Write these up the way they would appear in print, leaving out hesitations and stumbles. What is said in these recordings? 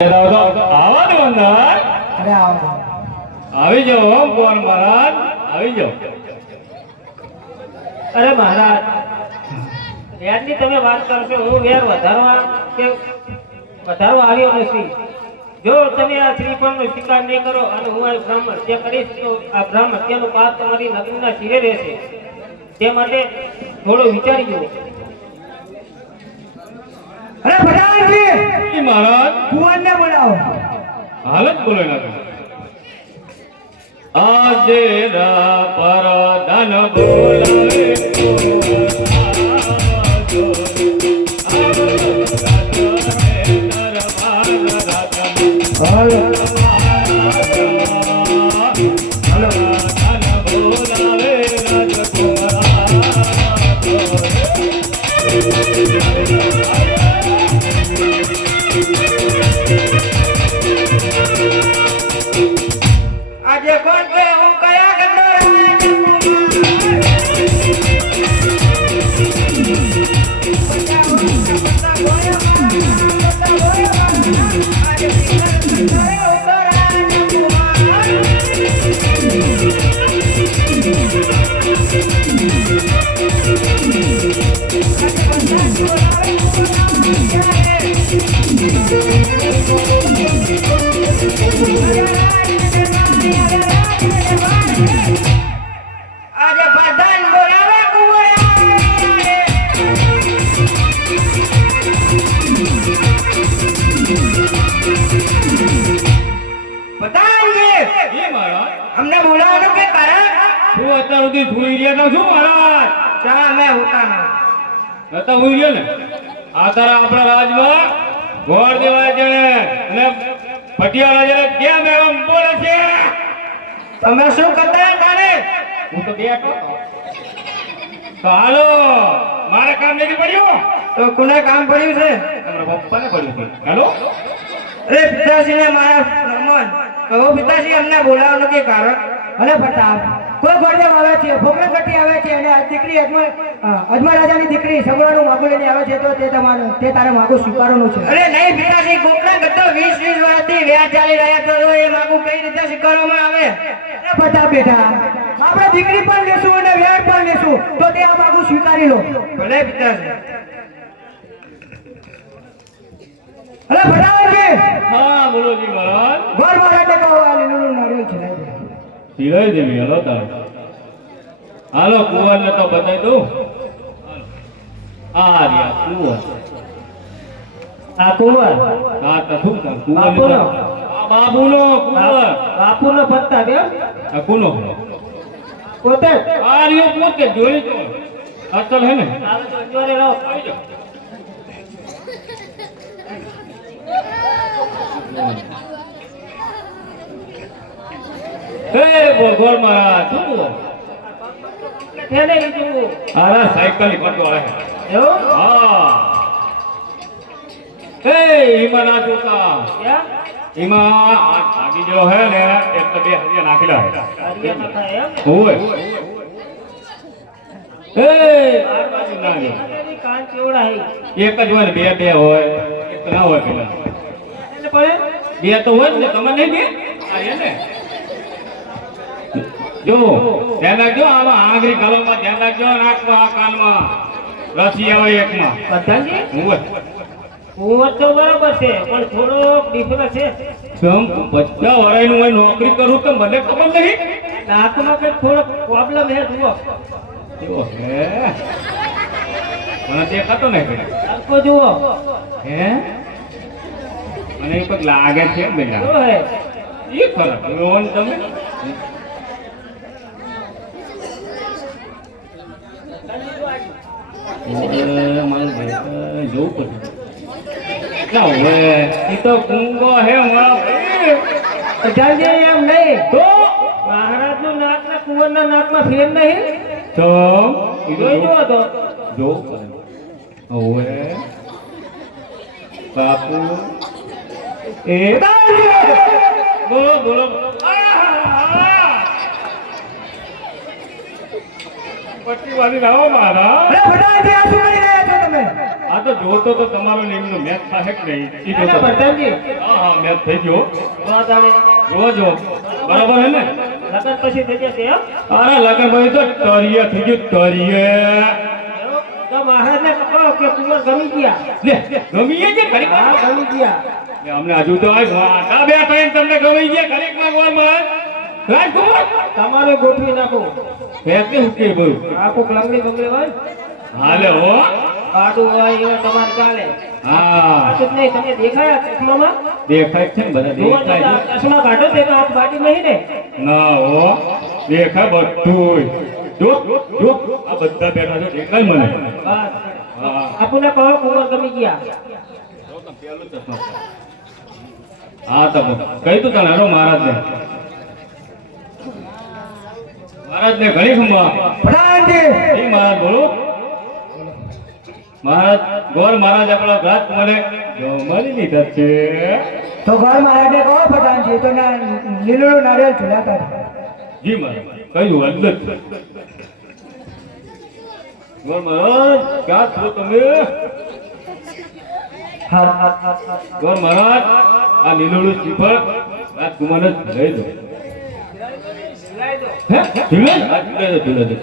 આવી જાઓ કોણ મહારાજ, આવી જાઓ. અરે મહારાજ, વ્યાજની તમે વાત કરશો, હું વેર વધારવા આવ્યો નથી. જો તમે આ શ્રીફળનો સ્વીકાર નહીં કરો અને હું આ બ્રાહ્મણ હત્યા કરીશ તો આ બ્રાહ્મણ હત્યાનું પાપ તમારી નગરીના શિરે રહેશે. તે માટે થોડું વિચારી જુઓ. અરે ભગવાનજી મહારાજ, કુંવરને બોલાવો. હાલત બોલો નાખો. આજે પર ધન બોલાવે આજે કોણ કે હું કયા ગંડોરા આજે પ્રધાન બોલાવે અમને બોલાવવાનું કે કારણ શું અત્યાર સુધી સુઈ રહ્યા તો શું મહારાજ? ચા મેં હોતા ના નતા સુઈ રહ્યા ને? આ તારા આપણા રાજમાં ગોળ દેવાય છે ને અને પટિયા રાજાને કેમ એમ બોલે છે? તમે શું કરતા તારે? હું તો બેઠો હતો. તો હાલો, મારે કામ નથી પડ્યું. તો કોને કામ પડ્યું છે? તમારા પપ્પાને પડ્યું છે. હાલો. અરે પિતાશ્રીને મારા બ્રાહ્મણ કહો પિતાશ્રી અમને બોલાવવાનું કે કારણ અરે પ્રતાપ, કોઈ ગોળદેવ આવે છે, ભોગરકટી આવે છે અને આ દીકરી અજમલ રાજાની દીકરી સગુણાનું માગું લઈને આવે છે, તો તે તારે માગું સ્વીકારવાનું છે. અરે નહીં પિતાશ્રી, કોકના ગતો 20 વર્ષથી વ્યાજ ચાલી રહ્યા તો એ માગું કઈ રીતે સ્વીકારવામાં આવે? અરે પ્રતાપ બેટા, આપણે દીકરી પણ લેશું અને વ્યાજ પણ લેશું, તો તે આ માગું સ્વીકારી લો. ભલે પિતાશ્રી. અરે ભટાવરજી, હા બોલો જી મહારાજ. ઘર મહારાજને કહો આ લીલું નારિયેળ છે. સિલાઈ દેવી. હાલો તારે. હાલો, કુંવરને તો બતાવી દઉં. આ રહ્યા કુંવર. આ કુંવર હા તો શું કર? બાપુનો. આ બાબુનો કુંવર. બાપુનો પત્તા કેમ આ કુનો? પોતે આ રહ્યો પોતે. જોઈ તો અસલ હે ને? આવે તો અત્યારે રહો. આવી જાઓ. હે બોલ મહારાજ, શું બોલો? તેને લીધું આરા સાયકલ પટો આવે. એવું હા. હે ઈમાં ના જોતા. ક્યાં ઈમાં આ ભાગી જેવો હે ને એક તો 2 નાખેલા હે. હરિયાણા થાય એમ હોય. હે આ બાજુ ના ગયો. આની કાન કેવડા હે એક જ હોય ને બે હોય. એક ના હોય પેલા. એટલે પડે બે તો હોય જ ને. તમે નહીં બે? આ હે ને. જો ધ્યાન રાખજો, આમાં આંગળી ગાલોમાં ધ્યાન રાખજો, નાકમાં કાનમાં રસી આવે એકમાં. પ્રધાનજી હોય. કુંવર તો બરાબર છે પણ થોડો ડિફરન્સ છે. સમ 50 વરાયનું હોય નોકરી કરું તો મને ખબર નહીં. નાકમાં કઈ થોડો પ્રોબ્લેમ હે જુઓ. કેવો હે? મને દેખાતો નહીં. આંખો જુઓ હે? મને એક લાગે છે બેટા. કેવો હે? એ ખરા જોવો ને તમે. જોવું પડે. ના હોય એ તો કુંગો હે મારા. પ્રધાનજી એમ નહીં તો મહારાજનું નાક ને કુંવરના નાકમાં ફેર નહીં. તો જોઈ જુઓ તો જોવું પડે. હવે બાપુ એ બોલો બોલો. પટ્ટી વાળી લાવો મારા અરે પ્રધાનજી આ શું કરી રહ્યા છો તમે આ તો જોતો તો તમારો નેમનો મેચ થાય કે નહીં ઈ અરે જોતો. પ્રધાનજી હા મેચ થઈ ગયો તો તાણે રોજ બરાબર હે ને લગન પછી થઈ જશે એમ અરે લગન ભાઈ તો તરીએ થઈ ગયું તરીએ તો મહારાજને કહો કે કુંવર ગમી ગયા લે ગમીએ છે ઘડીક હા ગમી ગયા લે, અમને હજુ તો આ બે ટાઈમ તમને ગમી ગયા ઘડીક માં ગોળ માં રાજકુમાર તમારે ગોઠવી નાખો ફેંકે હું કે બોલ આખું લંગડી બંગડી હોય હાલે હો આડું હોય એવું તમારે ચાલે હા આટલું જ નહીં તમે દેખાયા ચશ્મામાં દેખાય છે ને બધા જુઓ તો દેખાય છે ચશ્મા કાઢો તે તો હાથ બાટી નહીં ને ના હો દેખાય બધું જો જો આ બધા બેઠા છે દેખાય મને બસ હા આપણને કહો કુંવર ગમી ગયા હા તો કઈ તું તને હરો મહારાજ ને ઘણી ખંભા પ્રધાનજી એ મહારાજ બોલો મહારાજ ગોર મહારાજ આપણા ઘાત મને મળી લીધા છે તો ઘર મહારાજને કહો પ્રધાનજી તો ના લીલું નારિયેળ ઝુલાતા રહે. જી મહારાજ કયું અદભુત ગોર મહારાજ ક્યાં છો તમે ગોર મહારાજ આ લીલું શ્રીફળ રાજકુમારને લઈ દો હે ઝૂલે આ ઝૂલે દો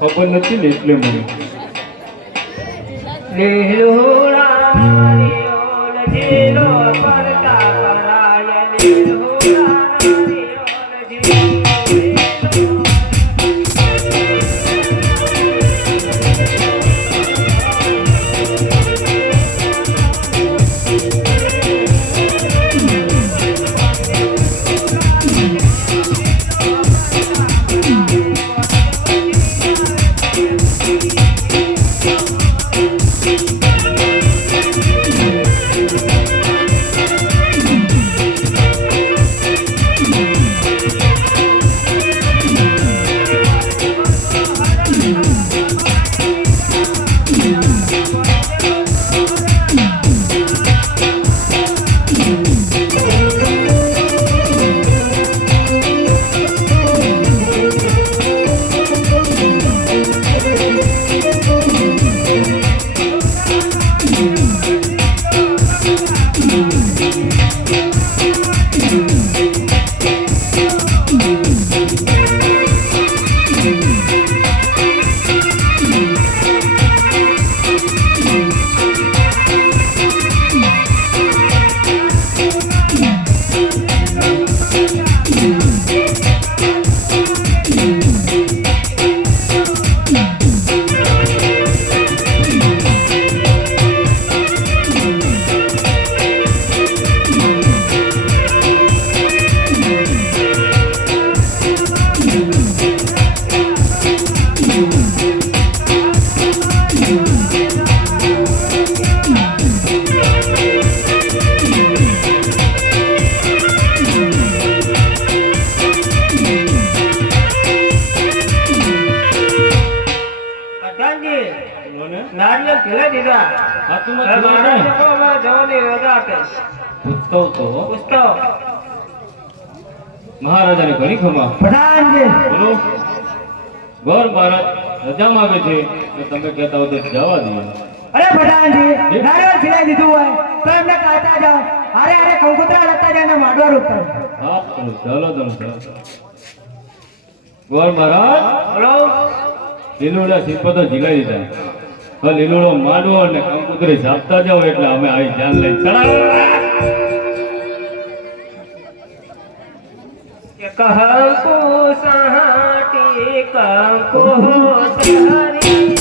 ખબર નથી ને એટલે મને લીલુડા નારિયોળ ઝીલો પરતા પરાય લીલુડા નારિયોળ ઝીલો નારિયેળ ખીલાઈ દીધા આ તું હવે મહારાજને કહો અમારે જવાની રજા આપે પૂછતો તો પૂછતો મહારાજાને ઘણી ખમા પ્રધાનજી બોલો ગોર મહારાજ રજા માંગે છે તો તમે કહેતા હો તો જવા દઈએ અરે પ્રધાનજી નારિયેળ ખીલાઈ દીધું હોય તો એમને કાઢતા જાઓ અરે અરે કંકોત્રા લગતા જાય ને માડવા રોકતા જાય. હા ચાલો તમે ચાલો ગોર મહારાજ બોલો લીલુડા શિલ્પ તો ઝીલાઈ દીધા હવે લીલુડો માંડવો અને કંકુતરી સાપતા જાઓ એટલે અમે આવી જાન લઈ ચડાવો કંકુ સહાટી કંકુ તારી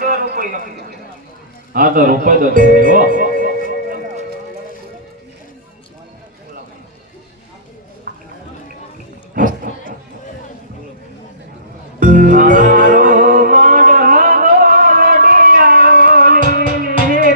માંડવા રોપાઈ આપી. હા તો રોપાઈ દો જલ્દી, હો. મારો માંડવો લડિયા લીલી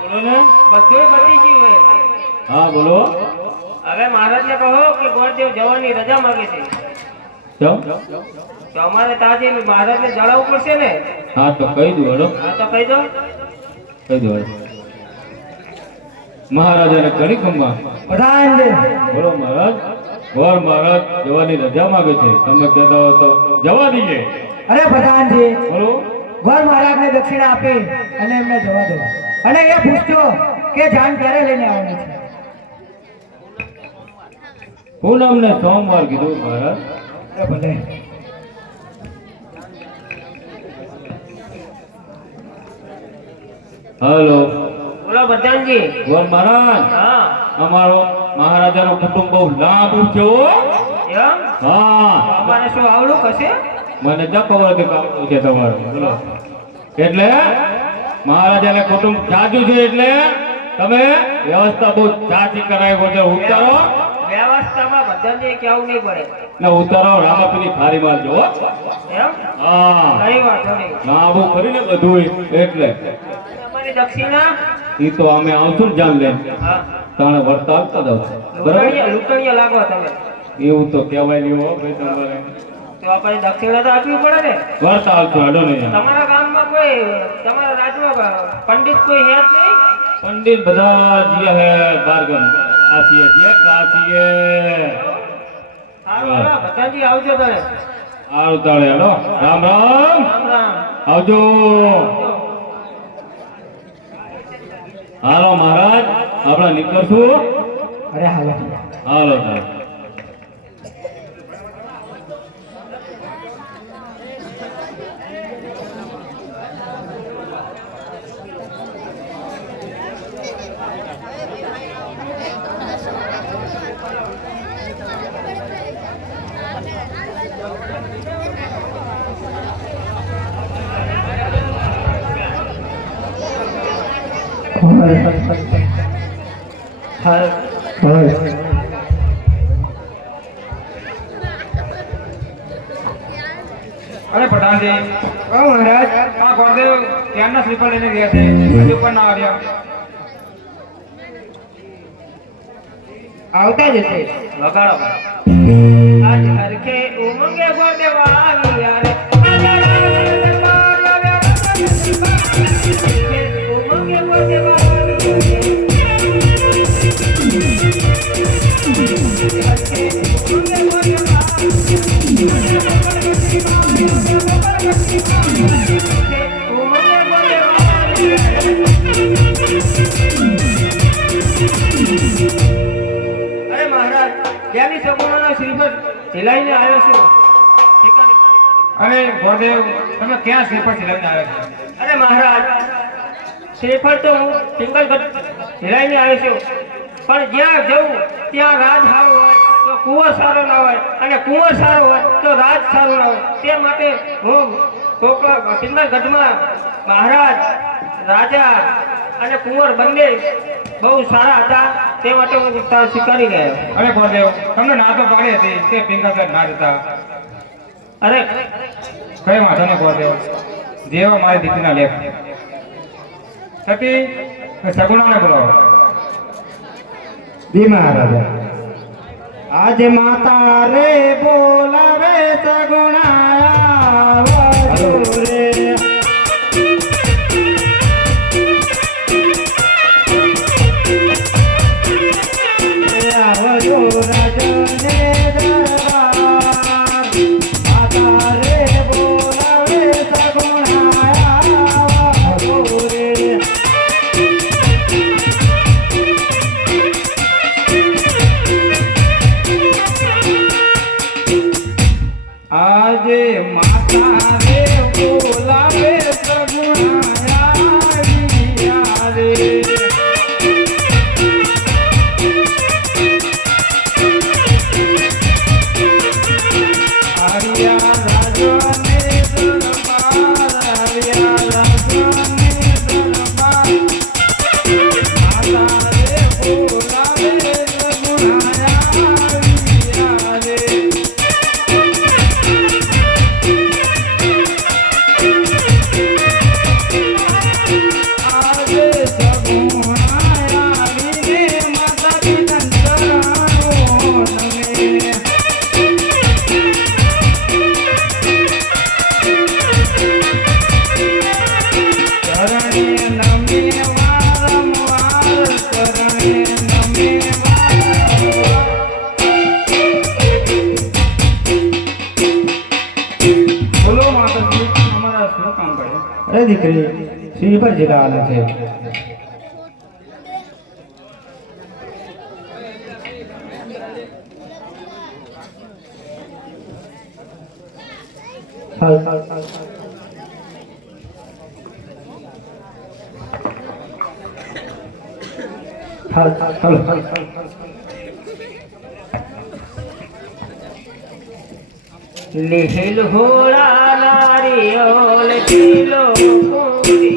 બોલો ને. બધું પતી ગયું હોય. હા બોલો. હવે મહારાજને કહો કે ગોળદેવ જવાની રજા માંગે છે. ચમ? તો અમારે તાજી મહારાજને જણાવવું પડશે ને. હા તો કહી દો, હેડો. હા તો કહી દો. કહી દો, હેડો. મહારાજાને ઘણી ખંભા. પ્રધાનજી બોલો મહારાજ. ગોર મહારાજ જવાની રજા માંગે છે, તમે કહેતા હો તો જવા દઈએ. અરે પ્રધાનજી બોલો. ગોર મહારાજને દક્ષિણા આપી અને એમને જવા દો અને એ પૂછજો કે જાન ક્યારે લઈને આવવાની છે. પૂનમને સોમવાર કીધું મહારાજ. અરે ભલે. હાલો. બોલો પ્રધાનજી. ગોર મહારાજ, હા અમારો મહારાજાનો કુટુંબ બહુ લાંબુ છે, હો. એમ હા, અમારે શું આવડું કશે. મને જ ખબર હતી કામ છે તમારું. બોલો. એટલે મહારાજાને કુટુંબ જાજુ છે, એટલે તમે વ્યવસ્થા બહુ જાજી કરાવી છે. ઉતારો વ્યવસ્થામાં બધાને કેવું નહીં પડે. ને ઉતારો રામાપીની થાળી મારજો, હો. એમ હા, કઈ વાંધો નહીં. લાંબુ કરીને બધું એટલે અમારી દક્ષિણા ઈ તો અમે આવશું ને જાન લઈને હા તાણે વર્તા આપતા દઉં. બરાબર. લૂંટણીયા લાગો તમે. એવું તો કહેવાય નહીં, હો ભાઈ. તમારે તો આપણે દક્ષિણા તો આપવી પડે ને. વર્તા આવશું, હેડો નહીં. તમારા ગામમાં કોઈ તમારા રાજમાં પંડિત કોઈ હે જ નહીં. પંડિત બધા જીયા હે બારગમ આસીએ જીએ કાસીએ. સારું હાલો, બધાજી આવજો તારે. આવ તાળે, હેડો. રામ રામ. રામ રામ. આવજો. હાલો મહારાજ, આપણે નીકળશું. અરે હાલો. હાલો તારે. અરે પ્રધાનજી, ઓ મહારાજ આ ગોરદેવ ક્યારના સ્લીપર લઈને ગયા છે, હજુ પણ ના આવ્યા. આવતા જ હશે. વગાડો. આજ હરખે ઉમંગે ગોદેવા આવ્યા રે. ઉમંગે ગોદેવા આવ્યા રે. અરે મહારાજ, બે ત્યાંની સગુણાના શ્રીફળ ઝીલાઈને આવ્યો છું શિકારી. અરે ગોરદેવ તમે ક્યાં શ્રીફળ ઝીલાવીને આવ્યા છો? અરે મહારાજ, શ્રીફળ તો હું પિંગલગઢ ઝીલાઈને આવ્યો છું, પણ જ્યાં જવું ત્યાં રાજ સારું હોય તો કુંવર સારો ના હોય, અને કુંવર સારો હોય તો રાજ સારું ના હોય. તે માટે હું પિંગલગઢમાં મહારાજ, રાજા અને કુંવર બંને બહુ સારા હતા, તે માટે હું ત્યાં સ્વીકારી ગયો. અરે ગોરદેવ તમને ના તો પાડી હતી કે પિંગલગઢ ના જતા. અરે કઈ વાંધો નહીં ગોરદેવ, જેવા મારી દીકરીના લેખ સતી સગુણાને બોલાવો. જી મહારાજા. આજે માતા રે બોલાવે સગુણાયા રે. આવજો રાજને દરબાર, માતા રે બોલાવે સગુણાયા રે. આજે માતા રે બોલાવે સગુણાયા રે. આર્યા રાજને દરબાર, આર્યા રાજને દરબાર, માતા રે બોલાવે સગુણાયા રે. આજે સગુણાયા રે માતા પિતા ચરણો નમે. ચરણે નમે વારંવાર, ચરણે નમે વારંવાર. બોલો માતાજી, અમારા શું કામ પડે? અરે દીકરી, શ્રીફળ ઝીલાવાના છે. હાલ હાલ હાલ હાલ હાલ હાલ હાલ. લીલ હોળા નારિયોલ કિલો પૂરી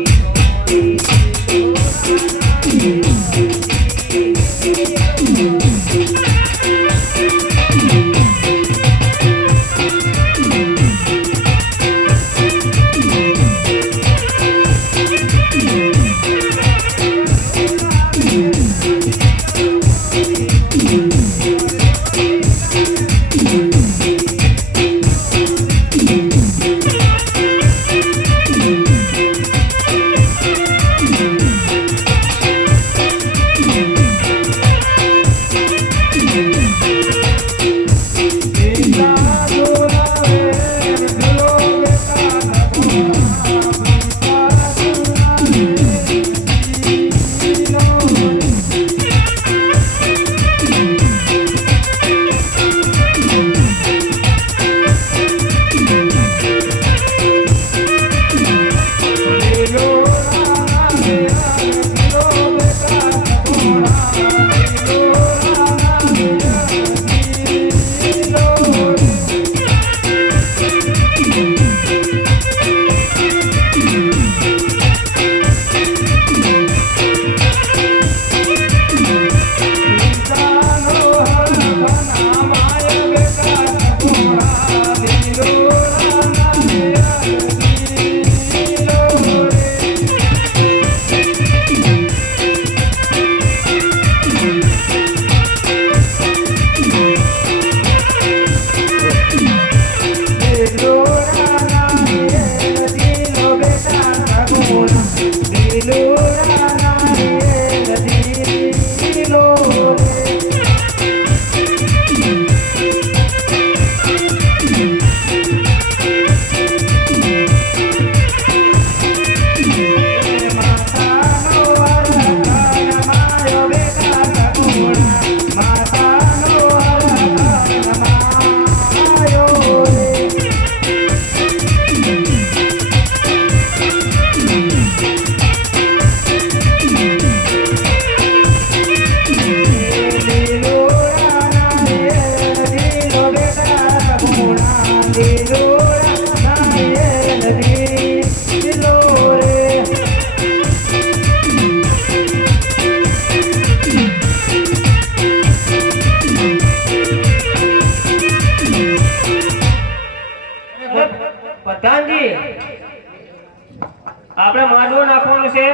આપણે માંડવો નાખવાનું છે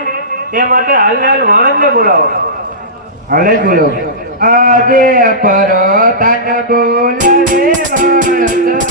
તે માટે હાલને હાલ વાણંદને બોલાવો. હાલે જ બોલો. આજે પર તાન બોલાવે વાળંદ